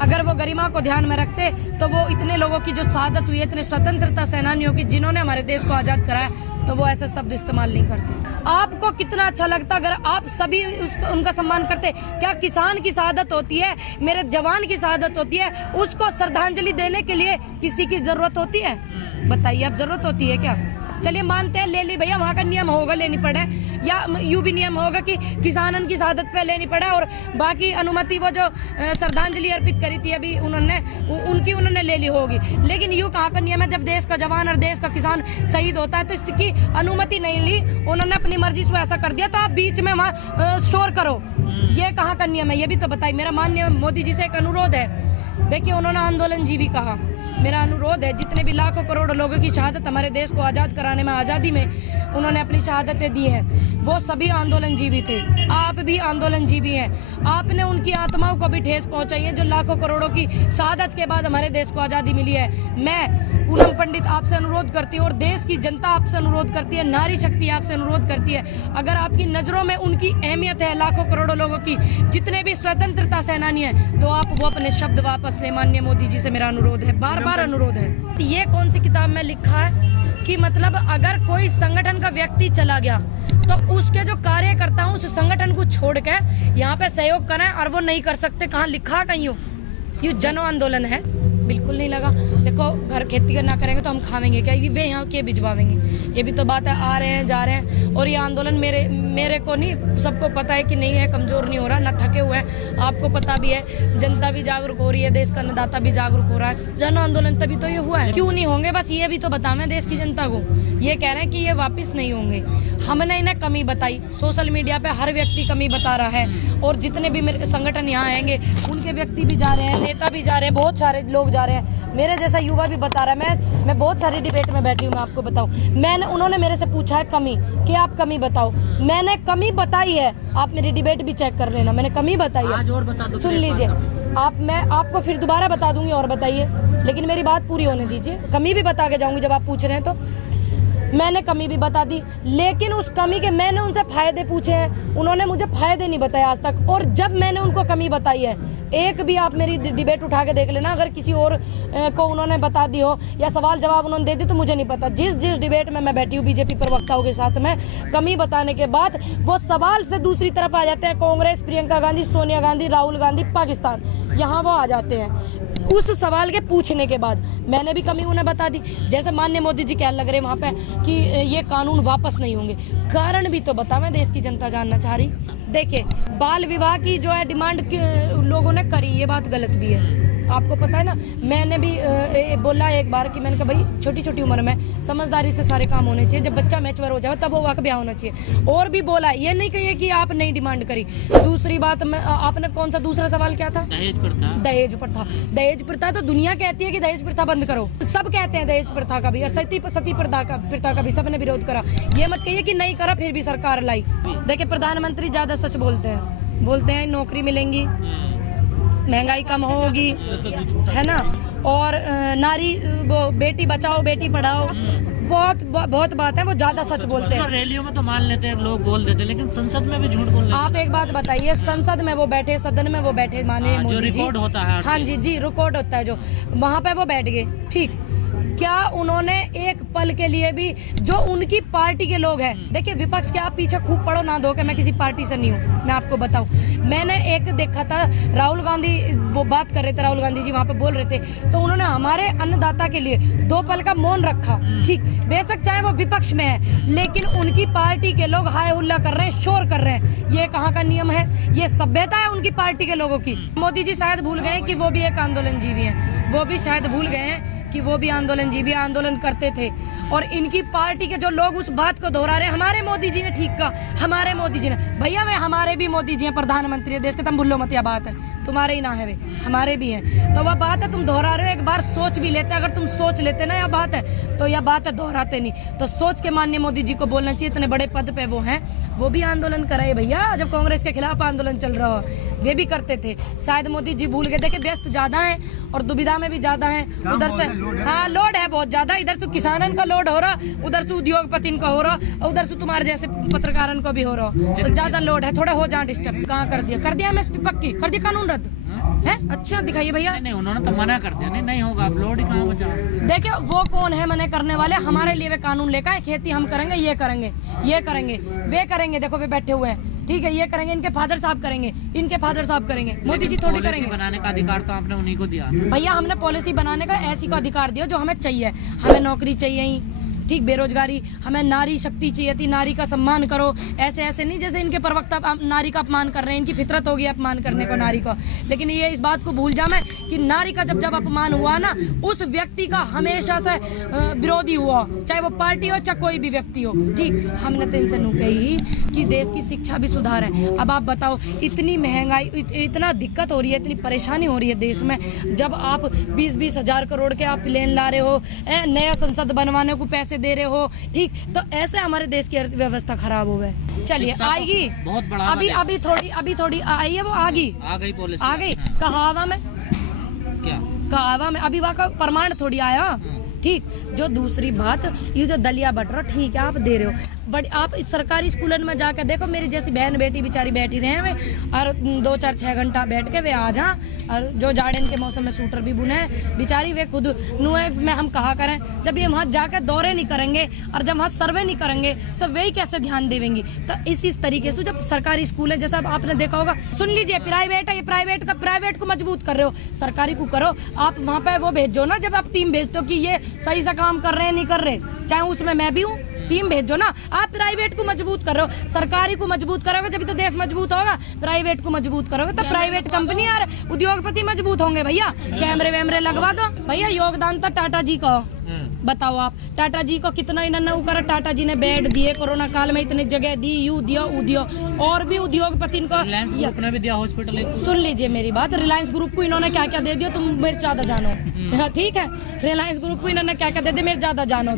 अगर वो गरिमा को ध्यान में रखते तो वो इतने लोगों की जो शहादत हुई है, इतने स्वतंत्रता सेनानियों की जिन्होंने हमारे देश को आज़ाद कराया, तो वो ऐसे शब्द इस्तेमाल नहीं करते। आपको कितना अच्छा लगता अगर आप सभी उनका सम्मान करते? क्या किसान की शहादत होती है, मेरे जवान की शहादत होती है, उसको श्रद्धांजलि देने के लिए किसी की जरूरत होती है? बताइए, अब जरूरत होती है क्या? चलिए मानते हैं ले ली भैया, वहाँ का नियम होगा लेनी पड़े, या यूं भी नियम होगा कि किसानन की शहादत पे लेनी पड़े और बाकी अनुमति वो जो श्रद्धांजलि अर्पित करी थी अभी उन्होंने ले ली होगी। लेकिन यूं कहाँ का नियम है? जब देश का जवान और देश का किसान शहीद होता है तो इसकी अनुमति नहीं ली, उन्होंने अपनी मर्जी से ऐसा कर दिया, तो आप बीच में वहाँ शोर करो, ये कहाँ का नियम है? ये भी तो बताइए। मेरा माननीय मोदी जी से एक अनुरोध है, देखिए उन्होंने आंदोलन जीवी कहा, मेरा अनुरोध है जितने भी लाखों करोड़ों लोगों की शहादत हमारे देश को आज़ाद कराने में, आज़ादी में उन्होंने अपनी शहादतें दी हैं, वो सभी आंदोलन जीवी थे। आप भी आंदोलन जीवी हैं, आपने उनकी आत्माओं को भी ठेस पहुंचाई है जो लाखों करोड़ों की शहादत के बाद हमारे देश को आज़ादी मिली है। मैं पूनम पंडित आपसे अनुरोध करती हूँ और देश की जनता आपसे अनुरोध करती है, नारी शक्ति आपसे अनुरोध करती है, अगर आपकी नज़रों में उनकी अहमियत है लाखों करोड़ों लोगों की, जितने भी स्वतंत्रता सेनानी हैं, तो आप वो अपने शब्द वापस ले। माननीय मोदी जी से मेरा अनुरोध है, बार बार अनुरोध है। ये कौन सी किताब में लिखा है कि मतलब अगर कोई संगठन का व्यक्ति चला गया तो उसके जो कार्यकर्ता उस संगठन को छोड़ के यहाँ पे सहयोग करें और वो नहीं कर सकते? कहाँ लिखा? कहीं ये जन आंदोलन है? बिल्कुल नहीं लगा। देखो, घर खेती करना करेंगे तो हम खावेंगे क्या? वे यहाँ के भिजवावेंगे? ये भी तो बात है। आ रहे हैं, जा रहे हैं, और ये आंदोलन मेरे को नहीं, सबको पता है कि नहीं है, कमजोर नहीं हो रहा, ना थके हुए हैं, आपको पता भी है, जनता भी जागरूक हो रही है, देश का अन्नदाता भी जागरूक हो रहा है। जन आंदोलन तभी तो ये हुआ है। क्यों नहीं होंगे? बस ये भी तो बताओ देश की जनता को। ये कह रहे हैं कि ये वापिस नहीं होंगे, हमने इन्हें कमी बताई, सोशल मीडिया पे हर व्यक्ति कमी बता रहा है, और जितने भी मेरे संगठन यहाँ आएंगे उनके व्यक्ति भी जा रहे हैं, नेता भी जा रहे हैं, बहुत सारे लोग जा रहे हैं, मेरे जैसा युवा भी बता रहा है। मैं बहुत सारी डिबेट में बैठी हूँ, मैं आपको बताऊँ, उन्होंने मेरे से पूछा है कमी, कि आप कमी बताओ, मैंने कमी बताई है, आप मेरी डिबेट भी चेक कर लेना, मैंने कमी बताई है। आज और बता दो, सुन लीजिए आप, मैं आपको फिर दोबारा बता दूंगी और बताइए, लेकिन मेरी बात पूरी होने दीजिए। कमी भी बता के जाऊंगी जब आप पूछ रहे हैं, तो मैंने कमी भी बता दी, लेकिन उस कमी के मैंने उनसे फायदे पूछे हैं, उन्होंने मुझे फायदे नहीं बताए आज तक। और जब मैंने उनको कमी बताई है, एक भी आप मेरी डिबेट उठा के देख लेना, अगर किसी और को उन्होंने बता दी हो या सवाल जवाब उन्होंने दे दी, तो मुझे नहीं पता। जिस डिबेट में मैं बैठी हूँ बीजेपी प्रवक्ताओं के साथ में, कमी बताने के बाद वो सवाल से दूसरी तरफ आ जाते हैं, कांग्रेस, प्रियंका गांधी, सोनिया गांधी, राहुल गांधी, पाकिस्तान, यहाँ वो आ जाते हैं। उस सवाल के पूछने के बाद मैंने भी कमी उन्हें बता दी। जैसे माननीय मोदी जी क्या लग रहे वहाँ पे कि ये कानून वापस नहीं होंगे, कारण भी तो बतावें, देश की जनता जानना चाह रही। देखिए, बाल विवाह की जो है डिमांड लोगों ने करी, ये बात गलत भी है, आपको पता है ना। मैंने भी बोला एक बार कि मैंने कहा भाई छोटी छोटी उम्र में समझदारी से सारे काम होने चाहिए, जब बच्चा मैच्योर हो जाए तब वो वाक़ ब्याह होना चाहिए। और भी बोला, ये नहीं कहिए कि आप नहीं डिमांड करी। दूसरी बात, आपने कौन सा दूसरा सवाल क्या था? दहेज प्रथा। दहेज प्रथा, दहेज प्रथा तो दुनिया कहती है कि दहेज प्रथा बंद करो, सब कहते हैं दहेज प्रथा का भी, और सती प्रथा का भी सबने विरोध करा। ये मत कहिए कि नहीं करा फिर भी सरकार लाई। देखिए, प्रधानमंत्री ज्यादा सच बोलते हैं नौकरी मिलेंगी, महंगाई कम होगी, है ना, और नारी वो बेटी बचाओ बेटी पढ़ाओ, बहुत बात है, वो ज्यादा सच बोलते हैं। रैलियों में तो मान लेते हैं लोग, बोल देते हैं, लेकिन संसद में भी झूठ बोल लेते हैं। आप एक बात बताइए, संसद में वो बैठे, सदन में वो बैठे, माननीय मोदी जी, होता है, हाँ जी, रिकॉर्ड होता है, जो वहाँ पे वो बैठ गए, ठीक, क्या उन्होंने एक पल के लिए भी जो उनकी पार्टी के लोग हैं, देखिए विपक्ष के आप पीछे खूब पढ़ो ना दो कि मैं किसी पार्टी से नहीं हूँ, मैं आपको बताऊं, मैंने एक देखा था राहुल गांधी, वो बात कर रहे थे, राहुल गांधी जी वहाँ पे बोल रहे थे, तो उन्होंने हमारे अन्नदाता के लिए 2 पल का मौन रखा, ठीक, बेशक चाहे वो विपक्ष में है, लेकिन उनकी पार्टी के लोग हाय हुल्ला कर रहे हैं, शोर कर रहे हैं, ये कहाँ का नियम है? ये सभ्यता है उनकी पार्टी के लोगों की? मोदी जी शायद भूल गए कि वो भी एक आंदोलन जीवी है, वो भी शायद भूल गए हैं कि वो भी आंदोलन जीवी आंदोलन करते थे, और इनकी पार्टी के जो लोग उस बात को दोहरा रहे हैं, हमारे मोदी जी ने ठीक कहा, हमारे मोदी जी ने, भैया वे हमारे भी मोदी जी हैं, प्रधानमंत्री है देश के, तुम भूलो मत, यह बात है, तुम्हारे ही ना है, वे हमारे भी हैं, तो वह बात है तुम दोहरा रहे हो, एक बार सोच भी लेते, अगर तुम सोच लेते ना यह बात है, तो यह बात है दोहराते नहीं, तो सोच के माननीय मोदी जी को बोलना चाहिए, इतने बड़े पद पे वो हैं, वो भी आंदोलन कराए भैया, जब कांग्रेस के खिलाफ आंदोलन चल रहा हो, वे भी करते थे, शायद मोदी जी भूल गए, देखे व्यस्त ज़्यादा हैं, और दुविधा में भी ज्यादा है। उधर से हाँ लोड है बहुत ज्यादा, इधर से किसानन का लोड हो रहा, उधर से उद्योगपति का हो रहा, और उधर से तुम्हारे जैसे पत्रकारन को भी हो रहा, तो ज्यादा लोड है। थोड़ा हो जाए डिस्टर्ब। कहाँ कर दिया एमएसपी पक्की कर दिया, कानून रद्द है। अच्छा दिखाइए भैया। नहीं उन्होंने तो मना कर दिया, नहीं होगा, आप लोड ही कहाँ बचा। देखिए वो कौन है मना करने वाले, हमारे लिए वे कानून लेकर आए, खेती हम करेंगे, ये करेंगे, ये करेंगे, वे करेंगे। देखो वे बैठे हुए हैं, ठीक है, ये करेंगे, इनके फादर साहब करेंगे, इनके फादर साहब करेंगे, मोदी जी थोड़ी करेंगे। बनाने का अधिकार तो आपने उन्हीं को दिया भैया। हमने पॉलिसी बनाने का ऐसी का अधिकार दिया जो हमें चाहिए। हमें नौकरी चाहिए ही, ठीक, बेरोजगारी, हमें नारी शक्ति चाहिए थी, नारी का सम्मान करो। ऐसे ऐसे नहीं जैसे इनके प्रवक्ता नारी का अपमान कर रहे हैं, इनकी फितरत होगी अपमान करने को नारी को। लेकिन ये इस बात को भूल जाए कि नारी का जब अपमान हुआ ना, उस व्यक्ति का हमेशा से विरोधी हुआ, चाहे वो पार्टी हो चाहे कोई भी व्यक्ति हो, ठीक। हमने तो इनसे नू कही कि देश की शिक्षा भी सुधार है। अब आप बताओ, इतनी महंगाई, इतना दिक्कत हो रही है, इतनी परेशानी हो रही है देश में, जब आप 20-20 हजार करोड़ के आप प्लेन ला रहे हो, नया संसद बनवाने को पैसे दे रहे हो, ठीक, तो ऐसे हमारे देश की अर्थव्यवस्था खराब हो गई। चलिए आएगी, बहुत बड़ा अभी थोड़ी आई है, वो आ गई पॉलिसी आ गई। कहावा में क्या, कहावा में अभी वहाँ का प्रमाण थोड़ी आया, ठीक। जो दूसरी बात, ये जो दलिया बट रहा, ठीक है आप दे रहे हो, बट आप सरकारी स्कूलों में जाकर देखो, मेरी जैसी बहन बेटी बेचारी बैठी रहे वे, और 2-4-6 घंटा बैठ के वे आ जा, और जो जाड़े के मौसम में सूटर भी बुने बेचारी, वे खुद नुए में हम कहा करें, जब ये वहाँ जाकर दौरे नहीं करेंगे और जब वहाँ सर्वे नहीं करेंगे तो वे ही कैसे ध्यान देंगी। तो इसी तरीके से जब सरकारी स्कूल है, जैसा आपने देखा होगा, सुन लीजिए, प्राइवेट है, ये प्राइवेट को मजबूत कर रहे हो, सरकारी को करो। आप वहाँ पे वो भेजो ना, जब आप टीम भेजते हो कि ये सही से काम कर रहे हैं नहीं कर रहे, चाहे उसमें मैं भी हूँ, टीम भेजो ना। आप प्राइवेट को मजबूत करो, सरकारी को मजबूत करोगे जब तो देश मजबूत होगा। प्राइवेट को मजबूत करोगे तो प्राइवेट कंपनी और उद्योगपति मजबूत होंगे। भैया कैमरे वैमरे लगवा दो। भैया योगदान तो टाटा जी का, बताओ आप, टाटा जी को कितना इन्होंने वो करा, टाटा जी ने बेड दिए कोरोना काल में, इतनी जगह दी, यू दिया ऊ दिया, और भी उद्योगपति को रिलायंस ग्रुप ने भी दिया हॉस्पिटल। सुन लीजिए मेरी बात, रिलायंस ग्रुप को इन्होंने क्या क्या दे दिया तुम मेरे ज्यादा जानो, ठीक है, रिलायंस ग्रुप को इन्होंने क्या क्या दे दिया मेरे ज्यादा जानो।